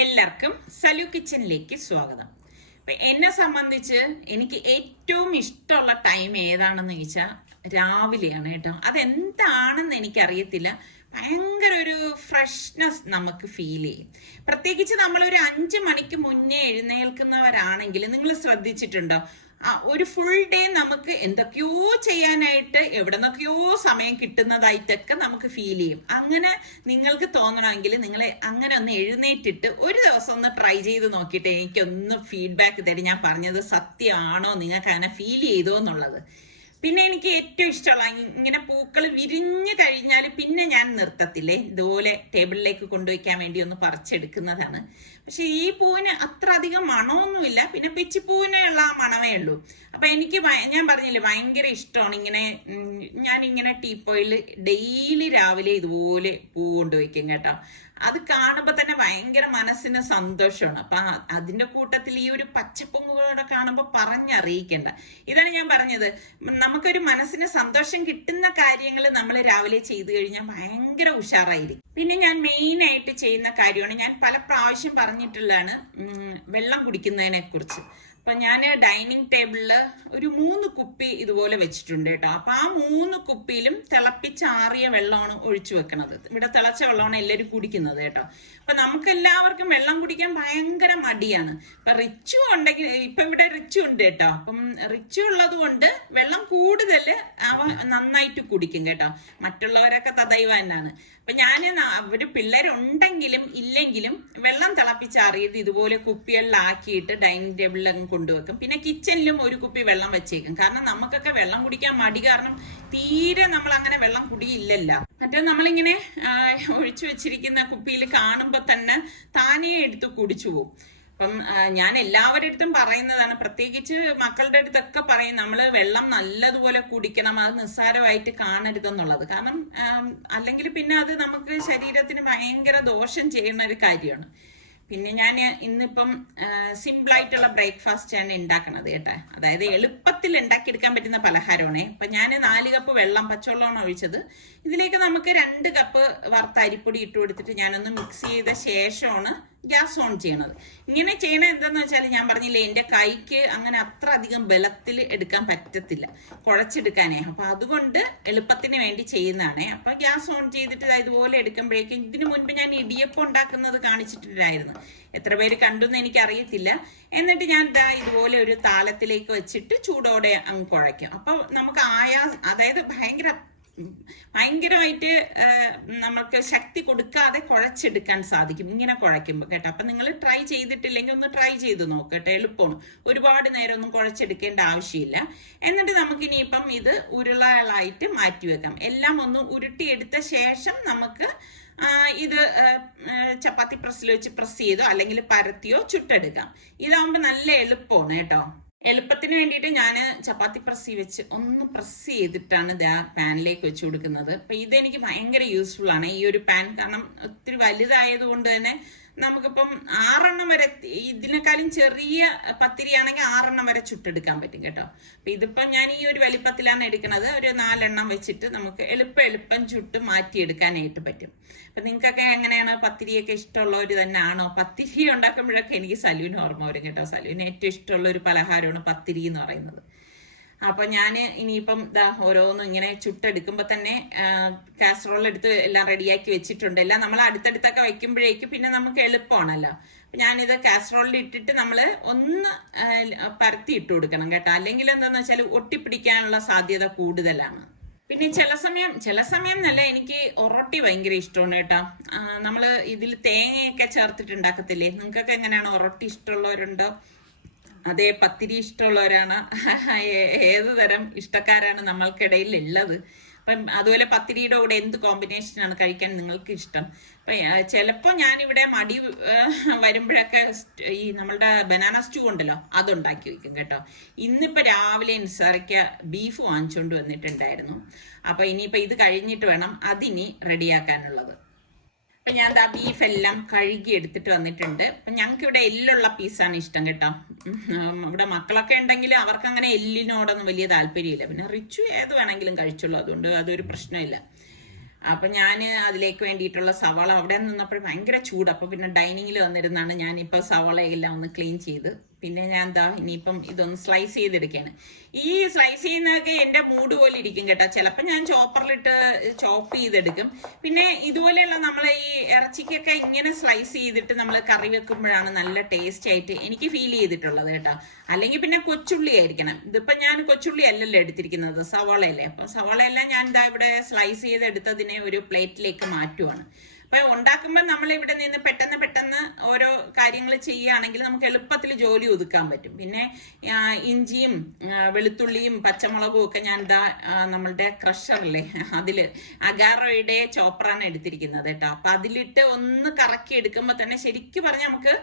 എല്ലാവർക്കും സലു കിച്ചനിലേക്ക് സ്വാഗതം. അപ്പം എന്നെ സംബന്ധിച്ച് എനിക്ക് ഏറ്റവും ഇഷ്ടമുള്ള ടൈം ഏതാണെന്ന് ചോദിച്ചാൽ രാവിലെയാണ് കേട്ടോ. അതെന്താണെന്ന് എനിക്കറിയത്തില്ല, ഭയങ്കര ഒരു ഫ്രഷ്നെസ് നമുക്ക് ഫീൽ ചെയ്യും. പ്രത്യേകിച്ച് നമ്മളൊരു 5 മണിക്ക് മുന്നേ എഴുന്നേൽക്കുന്നവരാണെങ്കിൽ നിങ്ങൾ ശ്രദ്ധിച്ചിട്ടുണ്ടോ, ഒരു ഫുൾ ഡേ നമുക്ക് എന്തൊക്കെയോ ചെയ്യാനായിട്ട് എവിടെ നിന്നൊക്കെയോ സമയം കിട്ടുന്നതായിട്ടൊക്കെ നമുക്ക് ഫീൽ ചെയ്യും. അങ്ങനെ നിങ്ങൾക്ക് തോന്നണമെങ്കിൽ നിങ്ങൾ അങ്ങനെ ഒന്ന് എഴുന്നേറ്റിട്ട് ഒരു ദിവസം ഒന്ന് ട്രൈ ചെയ്ത് നോക്കിയിട്ട് എനിക്കൊന്ന് ഫീഡ്ബാക്ക് തരും, ഞാൻ പറഞ്ഞത് സത്യമാണോ, നിങ്ങൾക്ക് അങ്ങനെ ഫീൽ ചെയ്തോ എന്നുള്ളത്. പിന്നെ എനിക്ക് ഏറ്റവും ഇഷ്ടമുള്ള ഇങ്ങനെ പൂക്കൾ വിരിഞ്ഞു കഴിഞ്ഞാൽ പിന്നെ ഞാൻ നിർത്തത്തില്ലേ, ഇതുപോലെ ടേബിളിലേക്ക് കൊണ്ടുവയ്ക്കാൻ വേണ്ടി ഒന്ന് പറിച്ചെടുക്കുന്നതാണ്. പക്ഷെ ഈ പൂവിന് അത്ര അധികം മണമൊന്നുമില്ല, പിന്നെ പിച്ചിപ്പൂവിനുള്ള ആ മണമേ ഉള്ളൂ. അപ്പൊ എനിക്ക് ഞാൻ പറഞ്ഞില്ലേ ഭയങ്കര ഇഷ്ടമാണ് ഇങ്ങനെ. ഞാനിങ്ങനെ ടീപ്പോയിൽ ഡെയിലി രാവിലെ ഇതുപോലെ പൂ കൊണ്ടുവയ്ക്കും കേട്ടോ. അത് കാണുമ്പോൾ തന്നെ ഭയങ്കര മനസ്സിന് സന്തോഷമാണ്. അപ്പൊ അതിന്റെ കൂട്ടത്തിൽ ഈ ഒരു പച്ചപ്പൊങ്ങുകളോടെ കാണുമ്പോൾ പറഞ്ഞറിയിക്കേണ്ട. ഇതാണ് ഞാൻ പറഞ്ഞത്, നമുക്കൊരു മനസ്സിന് സന്തോഷം കിട്ടുന്ന കാര്യങ്ങൾ നമ്മൾ രാവിലെ ചെയ്തു കഴിഞ്ഞാൽ ഭയങ്കര ഉഷാറായിരിക്കും. പിന്നെ ഞാൻ മെയിൻ ആയിട്ട് ചെയ്യുന്ന കാര്യമാണ്, ഞാൻ പല പ്രാവശ്യം പറഞ്ഞിട്ടുള്ളതാണ്, വെള്ളം കുടിക്കുന്നതിനെ കുറിച്ച്. അപ്പൊ ഞാൻ ഡൈനിങ് ടേബിളിൽ ഒരു 3 കുപ്പി ഇതുപോലെ വെച്ചിട്ടുണ്ട് കേട്ടോ. അപ്പൊ ആ 3 കുപ്പിയിലും തിളപ്പിച്ചാറിയ വെള്ളമാണ് ഒഴിച്ചു വെക്കണത്. ഇവിടെ തിളച്ച വെള്ളമാണ് എല്ലാവരും കുടിക്കുന്നത് കേട്ടോ. അപ്പൊ നമുക്ക് എല്ലാവർക്കും വെള്ളം കുടിക്കാൻ ഭയങ്കര മടിയാണ്. ഇപ്പൊ റിച്ചു ഉണ്ടെങ്കിൽ, ഇപ്പൊ ഇവിടെ റിച്ചു ഉണ്ട് കേട്ടോ. അപ്പം റിച്ചു ഉള്ളത് കൊണ്ട് വെള്ളം കൂടുതൽ അവ നന്നായിട്ട് കുടിക്കും കേട്ടോ. മറ്റുള്ളവരൊക്കെ തദൈവ തന്നെയാണ്. അപ്പൊ ഞാൻ ഒരു പിള്ളേരുണ്ടെങ്കിലും ഇല്ലെങ്കിലും വെള്ളം തിളപ്പിച്ചാറിയത് ഇതുപോലെ കുപ്പികളിലാക്കിയിട്ട് ഡൈനിങ് ടേബിളിൽ അങ്ങ് കൊണ്ടുവെക്കും. പിന്നെ കിച്ചണിലും ഒരു കുപ്പി വെള്ളം വെച്ചേക്കും. കാരണം നമുക്കൊക്കെ വെള്ളം കുടിക്കാൻ മടി കാരണം തീരെ നമ്മൾ അങ്ങനെ വെള്ളം കുടിയില്ലല്ലോ. മറ്റേ നമ്മളിങ്ങനെ ഒഴിച്ചു വെച്ചിരിക്കുന്ന കുപ്പിയിൽ കാണുമ്പോൾ തന്നെ താനേ എടുത്ത് കുടിച്ചു പോകും. അപ്പം ഞാൻ എല്ലാവരുടെ അടുത്തും പറയുന്നതാണ്, പ്രത്യേകിച്ച് മക്കളുടെ അടുത്തൊക്കെ പറയും, നമ്മൾ വെള്ളം നല്ലതുപോലെ കുടിക്കണം, അത് നിസ്സാരമായിട്ട് കാണരുതെന്നുള്ളത്. കാരണം അല്ലെങ്കിൽ പിന്നെ അത് നമുക്ക് ശരീരത്തിന് ഭയങ്കര ദോഷം ചെയ്യുന്ന ഒരു കാര്യമാണ്. പിന്നെ ഞാൻ ഇന്നിപ്പം സിമ്പിളായിട്ടുള്ള ബ്രേക്ക്ഫാസ്റ്റ് ആണ് ഉണ്ടാക്കണത് കേട്ടോ. അതായത് എളുപ്പത്തിൽ ഉണ്ടാക്കിയെടുക്കാൻ പറ്റുന്ന പലഹാരമാണ്. അപ്പം ഞാൻ 4 കപ്പ് വെള്ളം, പച്ചവെള്ളമാണ് ഒഴിച്ചത്. ഇതിലേക്ക് നമുക്ക് 2 കപ്പ് വറുത്ത അരിപ്പൊടി ഇട്ട് കൊടുത്തിട്ട് ഞാനൊന്ന് മിക്സ് ചെയ്ത ശേഷമാണ് ഗ്യാസ് ഓൺ ചെയ്യണത്. ഇങ്ങനെ ചെയ്യണത് എന്താന്ന് വെച്ചാൽ, ഞാൻ പറഞ്ഞില്ലേ എൻ്റെ കൈക്ക് അങ്ങനെ അത്ര അധികം ബലത്തിൽ എടുക്കാൻ പറ്റത്തില്ല, കുഴച്ചെടുക്കാനേ. അപ്പൊ അതുകൊണ്ട് എളുപ്പത്തിന് വേണ്ടി ചെയ്യുന്നതാണേ. അപ്പൊ ഗ്യാസ് ഓൺ ചെയ്തിട്ട് ഇതുപോലെ എടുക്കുമ്പോഴേക്കും, ഇതിനു മുൻപ് ഞാൻ ഇടിയപ്പം ഉണ്ടാക്കുന്നത് കാണിച്ചിട്ടുണ്ടായിരുന്നു, എത്ര പേര് കണ്ടെന്ന് എനിക്കറിയത്തില്ല. എന്നിട്ട് ഞാൻ ഇതുപോലെ ഒരു താലത്തിലേക്ക് വെച്ചിട്ട് ചൂടോടെ അങ്ങ് കുഴയ്ക്കും. അപ്പൊ നമുക്ക് അതായത് ഭയങ്കരമായിട്ട് നമ്മൾക്ക് ശക്തി കൊടുക്കാതെ കുഴച്ചെടുക്കാൻ സാധിക്കും ഇങ്ങനെ കുഴയ്ക്കുമ്പോൾ കേട്ടോ. അപ്പം നിങ്ങൾ ട്രൈ ചെയ്തിട്ടില്ലെങ്കിൽ ഒന്ന് ട്രൈ ചെയ്ത് നോക്കട്ടെ, എളുപ്പമാണ്. ഒരുപാട് നേരം ഒന്നും കുഴച്ചെടുക്കേണ്ട ആവശ്യമില്ല. എന്നിട്ട് നമുക്കിനിയിപ്പം ഇത് ഉരുളകളായിട്ട് മാറ്റി വെക്കാം. എല്ലാം ഒന്ന് ഉരുട്ടിയെടുത്ത ശേഷം നമുക്ക് ഇത് ചപ്പാത്തി പ്രസ്സിൽ വെച്ച് പ്രസ് ചെയ്തോ അല്ലെങ്കിൽ പരത്തിയോ ചുട്ടെടുക്കാം. ഇതാവുമ്പോൾ നല്ല എളുപ്പമാണ് കേട്ടോ. എളുപ്പത്തിന് വേണ്ടിയിട്ട് ഞാൻ ചപ്പാത്തി പ്രസ്സിൽ വെച്ച് ഒന്ന് പ്രസ് ചെയ്തിട്ടാണ് പാനിലേക്ക് വെച്ച് കൊടുക്കുന്നത്. അപ്പം ഇതെനിക്ക് ഭയങ്കര യൂസ്ഫുൾ ആണ് ഈ ഒരു പാൻ. കാരണം ഒത്തിരി വലുതായതുകൊണ്ട് തന്നെ നമുക്കിപ്പം 6 വരെ, ഇതിനേക്കാളും ചെറിയ പത്തിരിയാണെങ്കിൽ 6 വരെ ചുട്ടെടുക്കാൻ പറ്റും കേട്ടോ. അപ്പൊ ഇതിപ്പം ഞാൻ ഈ ഒരു വലിപ്പത്തിലാണ് എടുക്കുന്നത്. ഒരു 4 വെച്ചിട്ട് നമുക്ക് എളുപ്പം ചുട്ട് മാറ്റിയെടുക്കാനായിട്ട് പറ്റും. അപ്പൊ നിങ്ങൾക്കൊക്കെ എങ്ങനെയാണ്, പത്തിരിയൊക്കെ ഇഷ്ടമുള്ളവർ തന്നെയാണോ? പത്തിരി ഉണ്ടാക്കുമ്പോഴൊക്കെ എനിക്ക് സലുവിന് ഓർമ്മ വരും കേട്ടോ. സലുവിന് ഏറ്റവും ഇഷ്ടമുള്ള ഒരു പലഹാരമാണ് പത്തിരി എന്ന് പറയുന്നത്. അപ്പൊ ഞാൻ ഇനിയിപ്പം ഓരോന്നും ഇങ്ങനെ ചുട്ടെടുക്കുമ്പോൾ തന്നെ കാസറോൾ എടുത്ത് എല്ലാം റെഡിയാക്കി വെച്ചിട്ടുണ്ട്. എല്ലാം നമ്മൾ അടുത്തടുത്തൊക്കെ വെക്കുമ്പോഴേക്കും പിന്നെ നമുക്ക് എളുപ്പമാണല്ലോ. അപ്പൊ ഞാനിത് കാസറോളിൽ ഇട്ടിട്ട് നമ്മൾ ഒന്ന് പരത്തി ഇട്ട് കൊടുക്കണം കേട്ടോ. അല്ലെങ്കിൽ എന്താന്ന് വെച്ചാൽ ഒട്ടിപ്പിടിക്കാനുള്ള സാധ്യത കൂടുതലാണ്. പിന്നെ ചില സമയം നല്ല എനിക്ക് ഒറോട്ടി ഭയങ്കര ഇഷ്ടമാണ് കേട്ടോ. നമ്മൾ ഇതിൽ തേങ്ങയൊക്കെ ചേർത്തിട്ട് ഉണ്ടാക്കത്തില്ലേ, നിങ്ങൾക്കൊക്കെ എങ്ങനെയാണ്? ഒറോട്ടി ഇഷ്ടമുള്ളവരുണ്ടോ? അതേ പത്തിരി ഇഷ്ടമുള്ളവരാണ്? ഏത് തരം ഇഷ്ടക്കാരാണ് നമ്മൾക്കിടയിൽ ഉള്ളത്? അപ്പം അതുപോലെ പത്തിരിയുടെ കൂടെ എന്ത് കോമ്പിനേഷനാണ് കഴിക്കാൻ നിങ്ങൾക്ക് ഇഷ്ടം? അപ്പം ചിലപ്പോൾ ഞാനിവിടെ മടി വരുമ്പോഴൊക്കെ ഈ നമ്മളുടെ ബനാന സ്റ്റൂ ഉണ്ടല്ലോ, അതുണ്ടാക്കി വയ്ക്കും കേട്ടോ. ഇന്നിപ്പോൾ രാവിലെ നിസ്സാറിക്ക ബീഫ് വാങ്ങിച്ചുകൊണ്ട് വന്നിട്ടുണ്ടായിരുന്നു. അപ്പം ഇനിയിപ്പോൾ ഇത് കഴിഞ്ഞിട്ട് വേണം അതിനി റെഡിയാക്കാനുള്ളത്. അപ്പം ഞാൻ ബീഫ് എല്ലാം കഴുകി എടുത്തിട്ട് വന്നിട്ടുണ്ട്. അപ്പം ഞങ്ങൾക്ക് ഇവിടെ എല്ലുള്ള പീസാണ് ഇഷ്ടം കേട്ടോ. ഇവിടെ മക്കളൊക്കെ ഉണ്ടെങ്കിൽ അവർക്ക് അങ്ങനെ എല്ലിനോടൊന്നും വലിയ താല്പര്യമില്ല. പിന്നെ റിച്ചു ഏത് വേണമെങ്കിലും കഴിച്ചുള്ളൂ, അതുകൊണ്ട് അതൊരു പ്രശ്നമില്ല. അപ്പം ഞാൻ അതിലേക്ക് വേണ്ടിയിട്ടുള്ള സവാള അവിടെ നിന്നപ്പോൾ ഭയങ്കര ചൂട്. അപ്പോൾ പിന്നെ ഡൈനിങ്ങിൽ വന്നിരുന്നാണ് ഞാനിപ്പോൾ സവാളയെല്ലാം ഒന്ന് ക്ലീൻ ചെയ്ത്. പിന്നെ ഞാൻ എന്താ ഇനിയിപ്പം ഇതൊന്ന് സ്ലൈസ് ചെയ്തെടുക്കുകയാണ്. ഈ സ്ലൈസ് ചെയ്യുന്നതൊക്കെ എൻ്റെ മൂഡ് പോലെ ഇരിക്കും കേട്ടോ. ചിലപ്പോൾ ഞാൻ ചോപ്പറിലിട്ട് ചോപ്പ് ചെയ്തെടുക്കും. പിന്നെ ഇതുപോലെയുള്ള നമ്മൾ ഈ ഇറച്ചിക്കൊക്കെ ഇങ്ങനെ സ്ലൈസ് ചെയ്തിട്ട് നമ്മൾ കറി വെക്കുമ്പോഴാണ് നല്ല ടേസ്റ്റ് ആയിട്ട് എനിക്ക് ഫീൽ ചെയ്തിട്ടുള്ളത് കേട്ടോ. അല്ലെങ്കിൽ പിന്നെ കൊച്ചുള്ളി ആയിരിക്കണം. ഇതിപ്പം ഞാൻ കൊച്ചുള്ളി അല്ലല്ലോ എടുത്തിരിക്കുന്നത്, സവാളയല്ലേ. അപ്പം സവാളയെല്ലാം ഞാൻ എന്താ ഇവിടെ സ്ലൈസ് ചെയ്തെടുത്തതിനെ ഒരു പ്ലേറ്റിലേക്ക് മാറ്റുവാണ്. അപ്പൊ ഉണ്ടാക്കുമ്പോൾ നമ്മൾ ഇവിടെ നിന്ന് പെട്ടെന്ന് ഓരോ കാര്യങ്ങൾ ചെയ്യുകയാണെങ്കിൽ നമുക്ക് എളുപ്പത്തിൽ ജോലി ഒതുക്കാൻ പറ്റും. പിന്നെ ഇഞ്ചിയും വെളുത്തുള്ളിയും പച്ചമുളകും ഒക്കെ ഞാൻ നമ്മളുടെ ക്രഷറില്ലേ അതില് അഗാറോയുടെ ചോപ്പറാണ് എടുത്തിരിക്കുന്നത് കേട്ടോ. അപ്പൊ അതിലിട്ട് ഒന്ന് കറക്കി എടുക്കുമ്പോൾ തന്നെ ശരിക്കും പറഞ്ഞാൽ നമുക്ക്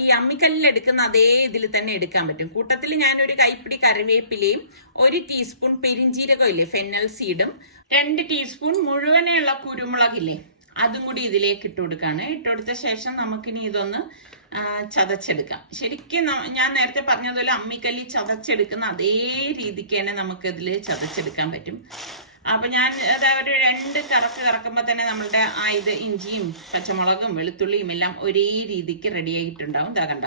ഈ അമ്മിക്കല്ലിൽ എടുക്കുന്ന അതേ ഇതിൽ തന്നെ എടുക്കാൻ പറ്റും. കൂട്ടത്തിൽ ഞാനൊരു കൈപ്പിടി കറിവേപ്പിലയും 1 ടീസ്പൂൺ പെരിഞ്ചീരകം ഇല്ലേ ഫെന്നൽ സീഡും 2 ടീസ്പൂൺ മുഴുവനെയുള്ള കുരുമുളകില്ലേ അതും കൂടി ഇതിലേക്ക് ഇട്ട് കൊടുക്കുകയാണ്. ഇട്ടുകൊടുത്ത ശേഷം നമുക്കിനി ഇതൊന്ന് ചതച്ചെടുക്കാം. ശരിക്കും ഞാൻ നേരത്തെ പറഞ്ഞതുപോലെ അമ്മിക്കല്ലി ചതച്ചെടുക്കുന്ന അതേ രീതിക്ക് തന്നെ നമുക്കിതിൽ ചതച്ചെടുക്കാൻ പറ്റും. അപ്പൊ ഞാൻ ഒരു 2 കറക്കുമ്പോൾ തന്നെ നമ്മളുടെ ഇത് ഇഞ്ചിയും പച്ചമുളകും വെളുത്തുള്ളിയും എല്ലാം ഒരേ രീതിക്ക് റെഡി ആയിട്ടുണ്ടാവും. ഇതാ കണ്ട,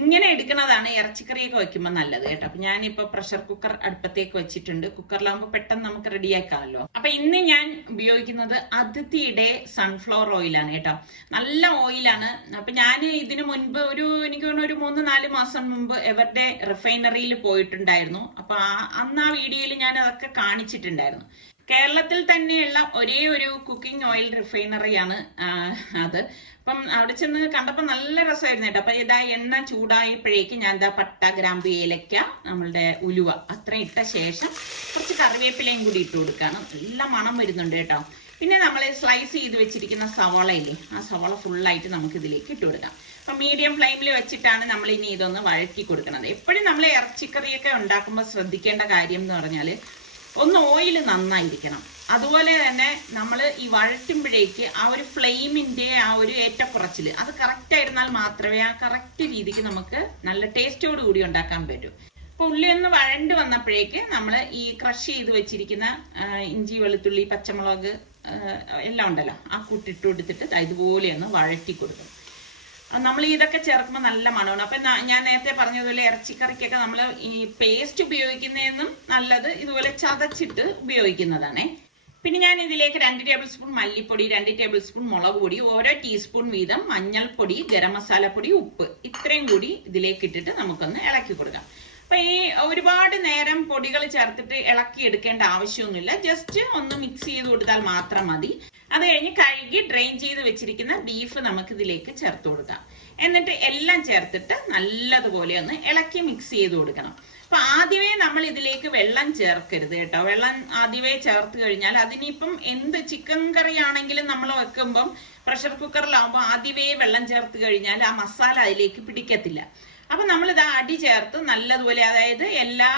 ഇങ്ങനെ എടുക്കുന്നതാണ് ഇറച്ചിക്കറിയൊക്കെ വെക്കുമ്പോൾ നല്ലത് കേട്ടോ. അപ്പൊ ഞാനിപ്പോ പ്രഷർ കുക്കർ അടുപ്പത്തേക്ക് വെച്ചിട്ടുണ്ട്. കുക്കറിലാകുമ്പോൾ പെട്ടെന്ന് നമുക്ക് റെഡിയാക്കാമല്ലോ. അപ്പൊ ഇന്ന് ഞാൻ ഉപയോഗിക്കുന്നത് അതിഥിയുടെ സൺഫ്ലവർ ഓയിലാണ് കേട്ടോ. നല്ല ഓയിലാണ്. അപ്പൊ ഞാൻ ഇതിനു മുൻപ് എനിക്ക് തോന്നുന്നു ഒരു 3-4 മാസം മുമ്പ് എവരുടെ റിഫൈനറിയിൽ പോയിട്ടുണ്ടായിരുന്നു. അപ്പൊ അന്ന് ആ വീഡിയോയിൽ ഞാൻ അതൊക്കെ കാണിച്ചിട്ടുണ്ടായിരുന്നു. കേരളത്തിൽ തന്നെയുള്ള ഒരേ ഒരു കുക്കിംഗ് ഓയിൽ റിഫൈനറിയാണ് അത്. അപ്പം അവിടെ ചെന്ന് കണ്ടപ്പോൾ നല്ല രസമായിരുന്നു കേട്ടോ. അപ്പൊ ഇതാ എണ്ണ ചൂടായപ്പോഴേക്ക് ഞാൻ പട്ട, ഗ്രാമ്പു, ഏലക്ക, നമ്മളുടെ ഉലുവ അത്ര ഇട്ട ശേഷം കുറച്ച് കറിവേപ്പിലയും കൂടി ഇട്ട് കൊടുക്കാണ്. നല്ല മണം വരുന്നുണ്ട് കേട്ടോ. പിന്നെ നമ്മൾ സ്ലൈസ് ചെയ്ത് വെച്ചിരിക്കുന്ന സവാള ഇല്ലേ, ആ സവാള ഫുള്ളായിട്ട് നമുക്ക് ഇതിലേക്ക് ഇട്ട് കൊടുക്കാം. അപ്പൊ മീഡിയം ഫ്ലെയിമിൽ വെച്ചിട്ടാണ് നമ്മൾ ഇനി ഇതൊന്ന് വഴറ്റി കൊടുക്കുന്നത്. എപ്പോഴും നമ്മൾ ഇറച്ചിക്കറിയൊക്കെ ഉണ്ടാക്കുമ്പോൾ ശ്രദ്ധിക്കേണ്ട കാര്യം എന്ന് പറഞ്ഞാൽ ഒന്ന് ഓയിൽ നന്നായിരിക്കണം. അതുപോലെ തന്നെ നമ്മൾ ഈ വഴറ്റുമ്പോഴേക്ക് ആ ഒരു ഫ്ലെയിമിന്റെ ആ ഒരു ഏറ്റക്കുറച്ചിൽ അത് കറക്റ്റ് ആയിരുന്നാൽ മാത്രമേ ആ കറക്റ്റ് രീതിക്ക് നമുക്ക് നല്ല ടേസ്റ്റോട് കൂടി ഉണ്ടാക്കാൻ പറ്റൂ. അപ്പൊ ഉള്ളി ഒന്ന് വഴണ്ട് വന്നപ്പോഴേക്ക് നമ്മൾ ഈ ക്രഷ് ചെയ്ത് വെച്ചിരിക്കുന്ന ഇഞ്ചി, വെളുത്തുള്ളി, പച്ചമുളക് എല്ലാം ഉണ്ടല്ലോ ആ കൂട്ടിട്ട് കൊടുത്തിട്ട് ഇതുപോലെ ഒന്ന് വഴറ്റി കൊടുക്കും. നമ്മൾ ഇതൊക്കെ ചേർക്കുമ്പോൾ നല്ല മണമാണ്. അപ്പൊ ഞാൻ നേരത്തെ പറഞ്ഞതുപോലെ ഇറച്ചിക്കറിക്കൊക്കെ നമ്മൾ ഈ പേസ്റ്റ് ഉപയോഗിക്കുന്നതെന്നും നല്ലത് ഇതുപോലെ ചതച്ചിട്ട് ഉപയോഗിക്കുന്നതാണേ. പിന്നെ ഞാൻ ഇതിലേക്ക് 2 ടേബിൾ സ്പൂൺ മല്ലിപ്പൊടി, 2 ടേബിൾ സ്പൂൺ മുളക് പൊടി, ഓരോ ടീസ്പൂൺ വീതം മഞ്ഞൾപ്പൊടി, ഗരം മസാലപ്പൊടി, ഉപ്പ് ഇത്രയും കൂടി ഇതിലേക്ക് ഇട്ടിട്ട് നമുക്കൊന്ന് ഇളക്കി കൊടുക്കാം. അപ്പൊ ഈ ഒരുപാട് നേരം പൊടികൾ ചേർത്തിട്ട് ഇളക്കി എടുക്കേണ്ട ആവശ്യമൊന്നുമില്ല. ജസ്റ്റ് ഒന്ന് മിക്സ് ചെയ്ത് കൊടുത്താൽ മാത്രം മതി. അത് കഴിഞ്ഞ് കഴുകി ഡ്രെയിൻ ചെയ്ത് വെച്ചിരിക്കുന്ന ബീഫ് നമുക്ക് ഇതിലേക്ക് ചേർത്ത് കൊടുക്കാം. എന്നിട്ട് എല്ലാം ചേർത്തിട്ട് നല്ലതുപോലെ ഒന്ന് ഇളക്കി മിക്സ് ചെയ്ത് കൊടുക്കണം. അപ്പൊ ആദ്യമേ നമ്മൾ ഇതിലേക്ക് വെള്ളം ചേർക്കരുത് കേട്ടോ. വെള്ളം ആദ്യമേ ചേർത്ത് കഴിഞ്ഞാൽ അതിനിപ്പം എന്ത് ചിക്കൻ കറി ആണെങ്കിലും നമ്മൾ വെക്കുമ്പം പ്രഷർ കുക്കറിലാവുമ്പോൾ ആദ്യമേ വെള്ളം ചേർത്ത് കഴിഞ്ഞാൽ ആ മസാല അതിലേക്ക് പിടിക്കത്തില്ല. അപ്പൊ നമ്മൾ ഇത് അടി ചേർത്ത് നല്ലതുപോലെ, അതായത് എല്ലാ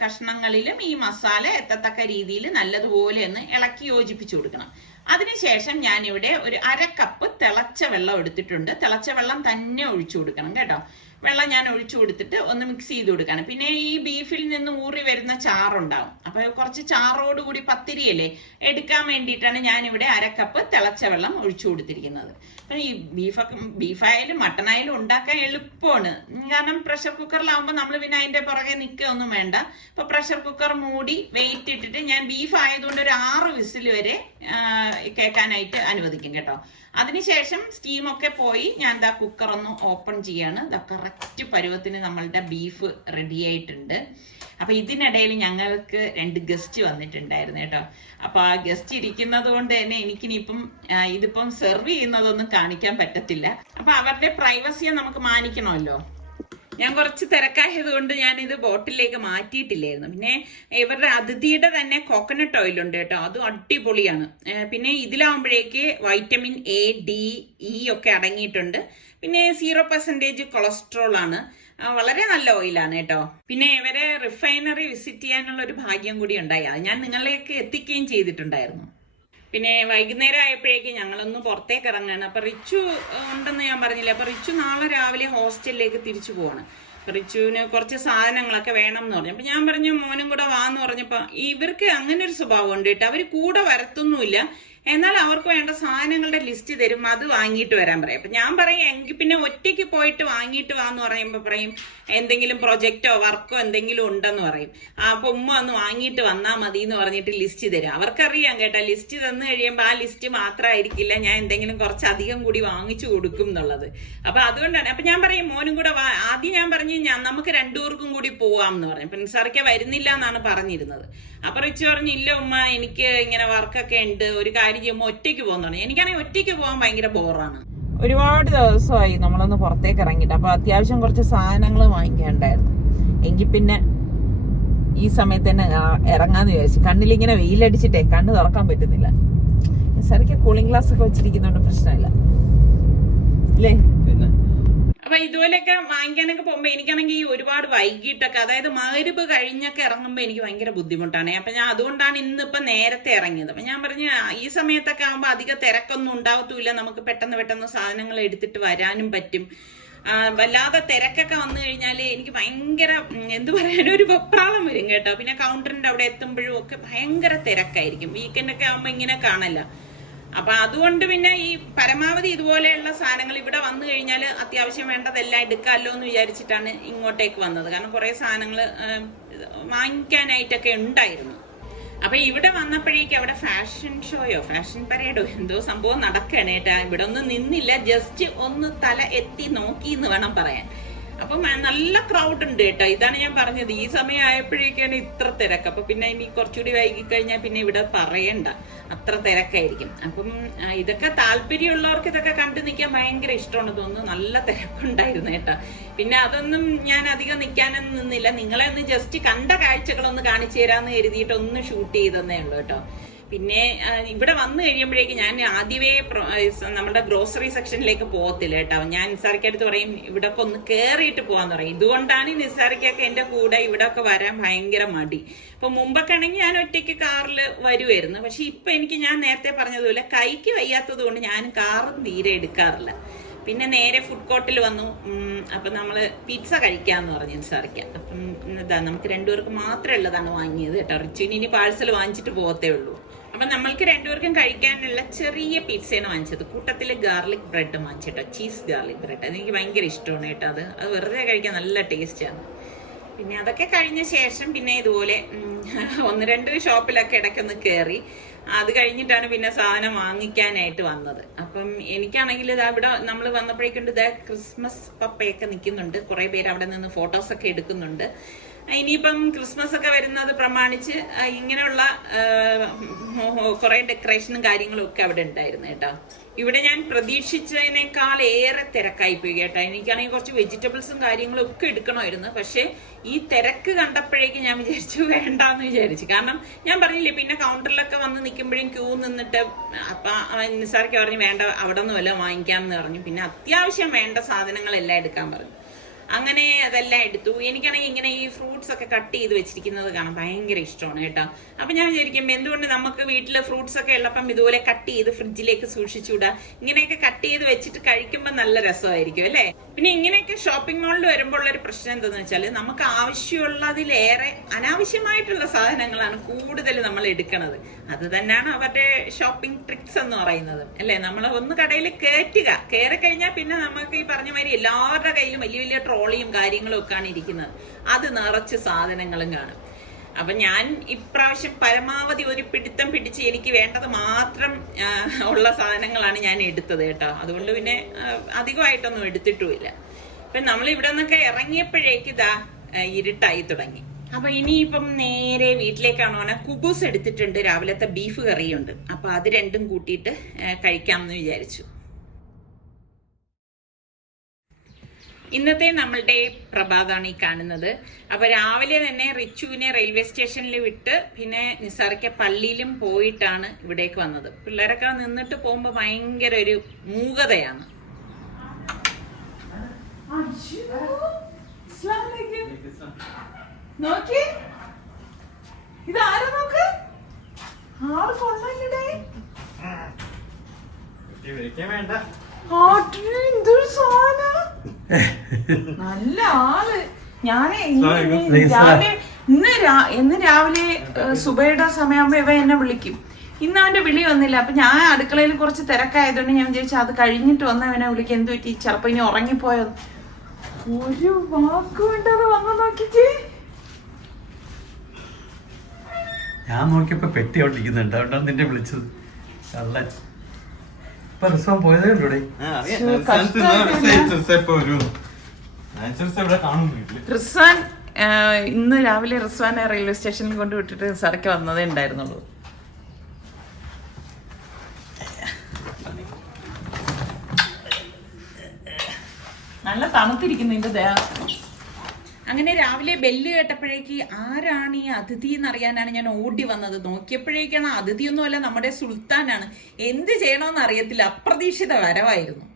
കഷ്ണങ്ങളിലും ഈ മസാല എത്തത്തക്ക രീതിയിൽ നല്ലതുപോലെ ഒന്ന് ഇളക്കി യോജിപ്പിച്ചു കൊടുക്കണം. അതിനുശേഷം ഞാനിവിടെ ഒരു 1/2 കപ്പ് തിളച്ച വെള്ളം എടുത്തിട്ടുണ്ട്. തിളച്ച വെള്ളം തന്നെ ഒഴിച്ചു കൊടുക്കണം കേട്ടോ. വെള്ളം ഞാൻ ഒഴിച്ചു കൊടുത്തിട്ട് ഒന്ന് മിക്സ് ചെയ്ത് കൊടുക്കണം. പിന്നെ ഈ ബീഫിൽ നിന്ന് ഊറി വരുന്ന ചാറുണ്ടാവും. അപ്പൊ കുറച്ച് ചാറോടുകൂടി പത്തിരിയല്ലേ എടുക്കാൻ വേണ്ടിയിട്ടാണ് ഞാനിവിടെ 1/2 കപ്പ് തിളച്ച വെള്ളം ഒഴിച്ചു കൊടുത്തിരിക്കുന്നത്. അപ്പൊ ഈ ബീഫായാലും മട്ടനായാലും ഉണ്ടാക്കാൻ എളുപ്പമാണ്. കാരണം പ്രഷർ കുക്കറിലാവുമ്പോൾ നമ്മൾ പിന്നെ അതിന്റെ പുറകെ നിൽക്കുകയൊന്നും വേണ്ട. അപ്പൊ പ്രഷർ കുക്കർ മൂടി വെയിറ്റ് ഇട്ടിട്ട് ഞാൻ ബീഫ് ആയതുകൊണ്ട് ഒരു 6 വിസിൽ വരെ കേൾക്കാനായിട്ട് അനുവദിക്കും കേട്ടോ. അതിനുശേഷം സ്റ്റീമൊക്കെ പോയി ഞാൻ കുക്കർ ഒന്ന് ഓപ്പൺ ചെയ്യാണ്. കറക്റ്റ് പരുവത്തിന് നമ്മളുടെ ബീഫ് റെഡി ആയിട്ടുണ്ട്. അപ്പൊ ഇതിനിടയിൽ ഞങ്ങൾക്ക് 2 ഗസ്റ്റ് വന്നിട്ടുണ്ടായിരുന്നു കേട്ടോ. അപ്പൊ ആ ഗസ്റ്റ് ഇരിക്കുന്നത് കൊണ്ട് തന്നെ എനിക്കിനിപ്പം ഇതിപ്പം സെർവ് ചെയ്യുന്നതൊന്നും കാണിക്കാൻ പറ്റത്തില്ല. അപ്പൊ അവരുടെ പ്രൈവസിയെ നമുക്ക് മാനിക്കണമല്ലോ. ഞാൻ കുറച്ച് തിരക്കായത് കൊണ്ട് ഞാൻ ഇത് ബോട്ടിലേക്ക് മാറ്റിയിട്ടില്ലായിരുന്നു. പിന്നെ ഇവരുടെ അതിഥിയുടെ തന്നെ കോക്കനട്ട് ഓയിൽ ഉണ്ട് കേട്ടോ, അത് അടിപൊളിയാണ്. പിന്നെ ഇതിലാവുമ്പോഴേക്ക് വൈറ്റമിൻ A, D, E ഒക്കെ അടങ്ങിയിട്ടുണ്ട്. പിന്നെ 0% കൊളസ്ട്രോൾ ആണ്. വളരെ നല്ല ഓയിലാണ് കേട്ടോ. പിന്നെ ഇവരെ റിഫൈനറി വിസിറ്റ് ചെയ്യാനുള്ള ഒരു ഭാഗ്യം കൂടി ഉണ്ടായി. അത് ഞാൻ നിങ്ങളിലേക്ക് എത്തിക്കുകയും ചെയ്തിട്ടുണ്ടായിരുന്നു. പിന്നെ വൈകുന്നേരം ആയപ്പോഴേക്ക് ഞങ്ങളൊന്ന് പുറത്തേക്ക് ഇറങ്ങാണ്. അപ്പൊ റിച്ചു ഉണ്ടെന്ന് ഞാൻ പറഞ്ഞില്ലേ. അപ്പൊ റിച്ചു നാളെ രാവിലെ ഹോസ്റ്റലിലേക്ക് തിരിച്ചു പോവാണ്. റിച്ചുവിന് കുറച്ച് സാധനങ്ങളൊക്കെ വേണം എന്ന് പറഞ്ഞു. അപ്പൊ ഞാൻ പറഞ്ഞു മോനും കൂടെ വാന്ന് പറഞ്ഞപ്പോ ഇവർക്ക് അങ്ങനെ ഒരു സ്വഭാവം ഉണ്ട് കേട്ടോ. അവര് കൂടെ വരത്തൊന്നുമില്ല. എന്നാൽ അവർക്ക് വേണ്ട സാധനങ്ങളുടെ ലിസ്റ്റ് തരും, അത് വാങ്ങിയിട്ട് വരാൻ പറയും. അപ്പൊ ഞാൻ പറയും എങ്കിൽ പിന്നെ ഒറ്റയ്ക്ക് പോയിട്ട് വാങ്ങിയിട്ട് വാന്ന് പറയുമ്പോൾ പറയും എന്തെങ്കിലും പ്രൊജക്റ്റോ വർക്കോ എന്തെങ്കിലും ഉണ്ടെന്ന് പറയും. അപ്പൊ ഉമ്മ ഒന്ന് വാങ്ങിയിട്ട് വന്നാൽ മതി എന്ന് പറഞ്ഞിട്ട് ലിസ്റ്റ് തരും. അവർക്കറിയാം കേട്ടോ, ലിസ്റ്റ് തന്നു കഴിയുമ്പോൾ ആ ലിസ്റ്റ് മാത്രമായിരിക്കില്ല, ഞാൻ എന്തെങ്കിലും കുറച്ചധികം കൂടി വാങ്ങിച്ചു കൊടുക്കും എന്നുള്ളത്. അപ്പൊ അതുകൊണ്ടാണ്. അപ്പൊ ഞാൻ പറയും മോനും കൂടെ ആദ്യം ഞാൻ പറഞ്ഞു നമുക്ക് രണ്ടുപേർക്കും കൂടി പോവാം എന്ന് പറഞ്ഞു. അപ്പൊ നിസാറിക്ക വരുന്നില്ല എന്നാണ് പറഞ്ഞിരുന്നത്. അപ്പൊ റിച്ചു പറഞ്ഞു ഇല്ല ഉമ്മ, എനിക്ക് ഇങ്ങനെ വർക്കൊക്കെ ഉണ്ട്, ഒരു കാര്യം ചെയ്യുമ്പോൾ ഒറ്റയ്ക്ക് പോകുന്നതാണ്. എനിക്കാണെങ്കിൽ ഒറ്റയ്ക്ക് പോകാൻ ഭയങ്കര ബോറാണ്. ഒരുപാട് ദിവസമായി നമ്മളൊന്ന് പുറത്തേക്ക് ഇറങ്ങിയിട്ട്. അപ്പൊ അത്യാവശ്യം കുറച്ച് സാധനങ്ങൾ വാങ്ങിക്കാണ്ടായിരുന്നു. എങ്കിൽ പിന്നെ ഈ സമയത്ത് തന്നെ ഇറങ്ങാന്ന് വിചാരിച്ചു. കണ്ണിലിങ്ങനെ വെയിലടിച്ചിട്ടേ കണ്ണ് തുറക്കാൻ പറ്റുന്നില്ല. നിസാറിക്ക കൂളിംഗ് ഗ്ലാസ് ഒക്കെ വെച്ചിരിക്കുന്നതുകൊണ്ട് പ്രശ്നമില്ല അല്ലേ? അപ്പൊ ഇതുപോലെയൊക്കെ വാങ്ങിക്കാനൊക്കെ പോകുമ്പോ എനിക്കാണെങ്കിൽ ഒരുപാട് വൈകിട്ടൊക്കെ, അതായത് മഗ്‌രിബ് കഴിഞ്ഞൊക്കെ ഇറങ്ങുമ്പോ എനിക്ക് ഭയങ്കര ബുദ്ധിമുട്ടാണ്. അപ്പൊ ഞാൻ അതുകൊണ്ടാണ് ഇന്നിപ്പോ നേരത്തെ ഇറങ്ങിയത്. അപ്പൊ ഞാൻ പറഞ്ഞു ഈ സമയത്തൊക്കെ ആകുമ്പോ അധിക തിരക്കൊന്നും ഉണ്ടാവത്തൂല്ല, നമുക്ക് പെട്ടെന്ന് സാധനങ്ങൾ എടുത്തിട്ട് വരാനും പറ്റും. വല്ലാതെ തിരക്കൊക്കെ വന്നു കഴിഞ്ഞാൽ എനിക്ക് ഭയങ്കര എന്ത് പറയാനും ഒരു വെപ്രാളം വരും കേട്ടോ. പിന്നെ കൗണ്ടറിന്റെ അവിടെ എത്തുമ്പോഴും ഒക്കെ ഭയങ്കര തിരക്കായിരിക്കും. വീക്കെൻഡൊക്കെ ആകുമ്പോ ഇങ്ങനെ കാണല്ല. അപ്പൊ അതുകൊണ്ട് പിന്നെ ഈ പരമാവധി ഇതുപോലെയുള്ള സാധനങ്ങൾ ഇവിടെ വന്നു കഴിഞ്ഞാൽ അത്യാവശ്യം വേണ്ടതെല്ലാം എടുക്കാമല്ലോ എന്ന് വിചാരിച്ചിട്ടാണ് ഇങ്ങോട്ടേക്ക് വന്നത്. കാരണം കുറെ സാധനങ്ങൾ വാങ്ങിക്കാനായിട്ടൊക്കെ ഉണ്ടായിരുന്നു. അപ്പൊ ഇവിടെ വന്നപ്പോഴേക്കും അവിടെ ഫാഷൻ ഷോയോ ഫാഷൻ പരേഡോ എന്തോ സംഭവം നടക്കുകയാണ് കേട്ടാ. ഇവിടെ ഒന്നും നിന്നില്ല, ജസ്റ്റ് ഒന്ന് തല എത്തി നോക്കി എന്ന് വേണം പറയാൻ. അപ്പം നല്ല ക്രൗഡ് ഉണ്ട് കേട്ടോ. ഇതാണ് ഞാൻ പറഞ്ഞത്, ഈ സമയം ആയപ്പോഴേക്കാണ് ഇത്ര തിരക്ക്. അപ്പൊ പിന്നെ ഇനി കുറച്ചുകൂടി വൈകി കഴിഞ്ഞാൽ പിന്നെ ഇവിടെ പറയണ്ട, അത്ര തിരക്കായിരിക്കും. അപ്പം ഇതൊക്കെ താല്പര്യമുള്ളവർക്ക് ഇതൊക്കെ കണ്ടു നിൽക്കാൻ ഭയങ്കര ഇഷ്ടമാണ് തോന്നുന്നു. നല്ല തിരക്കുണ്ടായിരുന്നു കേട്ടോ. പിന്നെ അതൊന്നും ഞാൻ അധികം നിൽക്കാനൊന്നും നിന്നില്ല, നിങ്ങളെ ഒന്ന് ജസ്റ്റ് കണ്ട കാഴ്ചകളൊന്ന് കാണിച്ചു തരാന്ന് കരുതിയിട്ട് ഒന്ന് ഷൂട്ട് ചെയ്തതന്നേ ഉള്ളൂ കേട്ടോ. പിന്നെ ഇവിടെ വന്നു കഴിയുമ്പോഴേക്ക് ഞാൻ ആദ്യമേ നമ്മുടെ ഗ്രോസറി സെക്ഷനിലേക്ക് പോകത്തില്ല കേട്ടോ. ഞാൻ നിസാറിക്കടുത്ത് പറയും ഇവിടെ ഒക്കെ ഒന്ന് കയറിയിട്ട് പോകാന്ന് പറയും. ഇതുകൊണ്ടാണ് നിസാറിക്കൊക്കെ എന്റെ കൂടെ ഇവിടെ ഒക്കെ വരാൻ ഭയങ്കര മടി. ഇപ്പൊ മുമ്പൊക്കെ ആണെങ്കിൽ ഞാൻ ഒറ്റയ്ക്ക് കാറിൽ വരുമായിരുന്നു. പക്ഷെ ഇപ്പൊ എനിക്ക് ഞാൻ നേരത്തെ പറഞ്ഞതുപോലെ കൈക്ക് വയ്യാത്തത് കൊണ്ട് ഞാൻ കാറും തീരെ എടുക്കാറില്ല. പിന്നെ നേരെ ഫുഡ് കോർട്ടിൽ വന്നു. അപ്പൊ നമ്മള് പിസ്സ കഴിക്കാന്ന് പറഞ്ഞു നിസാറിക്ക. അപ്പം ഇതാ നമുക്ക് രണ്ടുപേർക്ക് മാത്രമേ ഉള്ളതാണ് വാങ്ങിയത് കേട്ടോ. റിച്ചുവിന് ഇനി പാഴ്സൽ വാങ്ങിച്ചിട്ട് പോകത്തേ ഉള്ളൂ. അപ്പൊ നമ്മൾക്ക് രണ്ടുപേർക്കും കഴിക്കാനുള്ള ചെറിയ പിസ്സയാണ് വാങ്ങിച്ചത്. കൂട്ടത്തില് ഗാർലിക് ബ്രെഡ് വാങ്ങിച്ചിട്ടോ, ചീസ് ഗാർലിക് ബ്രെഡ്. അതെനിക്ക് ഭയങ്കര ഇഷ്ടമാണ് കേട്ടോ. അത് വെറുതെ കഴിക്കാൻ നല്ല ടേസ്റ്റാണ്. പിന്നെ അതൊക്കെ കഴിഞ്ഞ ശേഷം പിന്നെ ഇതുപോലെ 1-2 ഷോപ്പിലൊക്കെ ഇടയ്ക്കൊന്ന് കയറി. അത് കഴിഞ്ഞിട്ടാണ് പിന്നെ സാധനം വാങ്ങിക്കാനായിട്ട് വന്നത്. അപ്പം എനിക്കാണെങ്കിൽ ഇത് അവിടെ നമ്മൾ വന്നപ്പോഴേക്കുണ്ട് ഇതാ ക്രിസ്മസ് പപ്പയൊക്കെ നിൽക്കുന്നുണ്ട്. കുറെ പേര് അവിടെ നിന്ന് ഫോട്ടോസൊക്കെ എടുക്കുന്നുണ്ട്. ഇനിയിപ്പം ക്രിസ്മസ് ഒക്കെ വരുന്നത് പ്രമാണിച്ച് ഇങ്ങനെയുള്ള കുറെ ഡെക്കറേഷനും കാര്യങ്ങളും ഒക്കെ അവിടെ ഉണ്ടായിരുന്നു കേട്ടോ. ഇവിടെ ഞാൻ പ്രതീക്ഷിച്ചതിനേക്കാൾ ഏറെ തിരക്കായി പോയി കേട്ടോ. എനിക്കാണെങ്കിൽ കുറച്ച് വെജിറ്റബിൾസും കാര്യങ്ങളും ഒക്കെ എടുക്കണമായിരുന്നു. പക്ഷെ ഈ തിരക്ക് കണ്ടപ്പോഴേക്കും ഞാൻ വിചാരിച്ചു വേണ്ടാന്ന് വിചാരിച്ചു. കാരണം ഞാൻ പറഞ്ഞില്ലേ, പിന്നെ കൗണ്ടറിലൊക്കെ വന്ന് നിൽക്കുമ്പോഴും ക്യൂ നിന്നിട്ട് അപ്പൊ നിസാർക്ക് പറഞ്ഞു വേണ്ട, അവിടെ നിന്ന് വല്ലതും വാങ്ങിക്കാമെന്ന് പറഞ്ഞു. പിന്നെ അത്യാവശ്യം വേണ്ട സാധനങ്ങളെല്ലാം എടുക്കാൻ പറഞ്ഞു. അങ്ങനെ അതെല്ലാം എടുത്തു. എനിക്കാണെങ്കിൽ ഇങ്ങനെ ഈ ഫ്രൂട്ട്സ് ഒക്കെ കട്ട് ചെയ്ത് വെച്ചിരിക്കുന്നത് കാണാൻ ഭയങ്കര ഇഷ്ടമാണ് കേട്ടോ. അപ്പൊ ഞാൻ വിചാരിക്കും എന്തുകൊണ്ട് നമുക്ക് വീട്ടില് ഫ്രൂട്ട്സ് ഒക്കെ ഉള്ളപ്പം ഇതുപോലെ കട്ട് ചെയ്ത് ഫ്രിഡ്ജിലേക്ക് സൂക്ഷിച്ചുകൂടാ. ഇങ്ങനെയൊക്കെ കട്ട് ചെയ്ത് വെച്ചിട്ട് കഴിക്കുമ്പോൾ നല്ല രസമായിരിക്കും അല്ലേ. പിന്നെ ഇങ്ങനെയൊക്കെ ഷോപ്പിംഗ് മാളിൽ വരുമ്പോൾ ഉള്ളൊരു പ്രശ്നം എന്താന്ന് വെച്ചാൽ നമുക്ക് ആവശ്യമുള്ളതിലേറെ അനാവശ്യമായിട്ടുള്ള സാധനങ്ങളാണ് കൂടുതൽ നമ്മൾ എടുക്കുന്നത്. അത് തന്നെയാണ് അവരുടെ ഷോപ്പിംഗ് ട്രിക്സ് എന്ന് പറയുന്നത് അല്ലേ. നമ്മൾ ഒന്ന് കടയിൽ കയറി കഴിഞ്ഞാൽ പിന്നെ നമുക്ക് ഈ പറഞ്ഞ മാതിരി എല്ലാവരുടെ കയ്യിലും വലിയ വലിയ ട്രോളിയും കാര്യങ്ങളും ഒക്കെയാണ് ഇരിക്കുന്നത്. അത് നിറച്ച് സാധനങ്ങളും കാണും. അപ്പൊ ഞാൻ ഇപ്രാവശ്യം പരമാവധി ഒരു പിടിത്തം പിടിച്ച് എനിക്ക് വേണ്ടത് മാത്രം ഉള്ള സാധനങ്ങളാണ് ഞാൻ എടുത്തത് കേട്ടോ. അതുകൊണ്ട് പിന്നെ അധികമായിട്ടൊന്നും എടുത്തിട്ടുമില്ല. ഇപ്പൊ നമ്മൾ ഇവിടെ നിന്നൊക്കെ ഇറങ്ങിയപ്പോഴേക്ക് ഇതാ ഇരുട്ടായി തുടങ്ങി. അപ്പൊ ഇനിയിപ്പം നേരെ വീട്ടിലേക്കാണ് പറഞ്ഞാൽ കുബൂസ് എടുത്തിട്ടുണ്ട്, രാവിലത്തെ ബീഫ് കറിയുണ്ട്. അപ്പൊ അത് രണ്ടും കൂട്ടിയിട്ട് കഴിക്കാമെന്ന് വിചാരിച്ചു. ഇന്നത്തെ നമ്മളുടെ പ്രഭാതമാണ് ഈ കാണുന്നത്. അപ്പൊ രാവിലെ തന്നെ റിച്ചുവിനെ റെയിൽവേ സ്റ്റേഷനിൽ വിട്ട് പിന്നെ നിസാറിക്ക പള്ളിയിലും പോയിട്ടാണ് ഇവിടേക്ക് വന്നത്. പിള്ളേരൊക്കെ നിന്നിട്ട് പോകുമ്പോ ഭയങ്കര ഒരു മൂകതയാണ്. നോക്കി ഇതാരാ നോക്ക്, ആറ് കൊണ്ടല്ലേ എന്തൊരു സാധനം, നല്ല ആള്. ഞാനേ ഇന്ന് രാവിലെ സുബൈയുടെ സമയമാകുമ്പോ ഇവ എന്നെ വിളിക്കും. ഇന്ന് അവന്റെ വിളി വന്നില്ല. അപ്പൊ ഞാൻ അടുക്കളയിൽ കുറച്ച് തിരക്കായതുകൊണ്ട് ഞാൻ വിചാരിച്ചു അത് കഴിഞ്ഞിട്ട് വന്നവനെ വിളിക്കാൻ. എന്ത് പറ്റി? ചിലപ്പോ ഇനി ഉറങ്ങിപ്പോയത്. ഒരു വാക്കുകൊണ്ടത് വന്നു നോക്കിക്കേ. ഞാൻ നോക്കിയപ്പോ പെട്ടി അവിടെ ഇരിക്കുന്നുണ്ട്, അതുകൊണ്ടാണ് നിന്നെ വിളിച്ചത്. കള്ളൻ. ഇപ്പൊ റിസ്വാൻ പോയതേ ഉള്ളൂടെ. റിസ്വാൻ ഇന്ന് രാവിലെ റിസ്വാനെ റെയിൽവേ സ്റ്റേഷനിൽ കൊണ്ട് വിട്ടിട്ട് സരക്ക് വന്നതേ ഉണ്ടായിരുന്നുള്ളൂ. നല്ല തണുത്തിരിക്കുന്നു ഇതിന്റെ ദേഹം. അങ്ങനെ രാവിലെ ബെല്ല് കേട്ടപ്പോഴേക്ക് ആരാണ് ഈ അതിഥി എന്നറിയാനാണ് ഞാൻ ഓടി വന്നത്. നോക്കിയപ്പോഴേക്കാണ് അതിഥിയൊന്നുമല്ല, നമ്മുടെ സുൽത്താനാണ്. എന്ത് ചെയ്യണമെന്ന് അറിയത്തില്ല, അപ്രതീക്ഷിത വരവായിരുന്നു.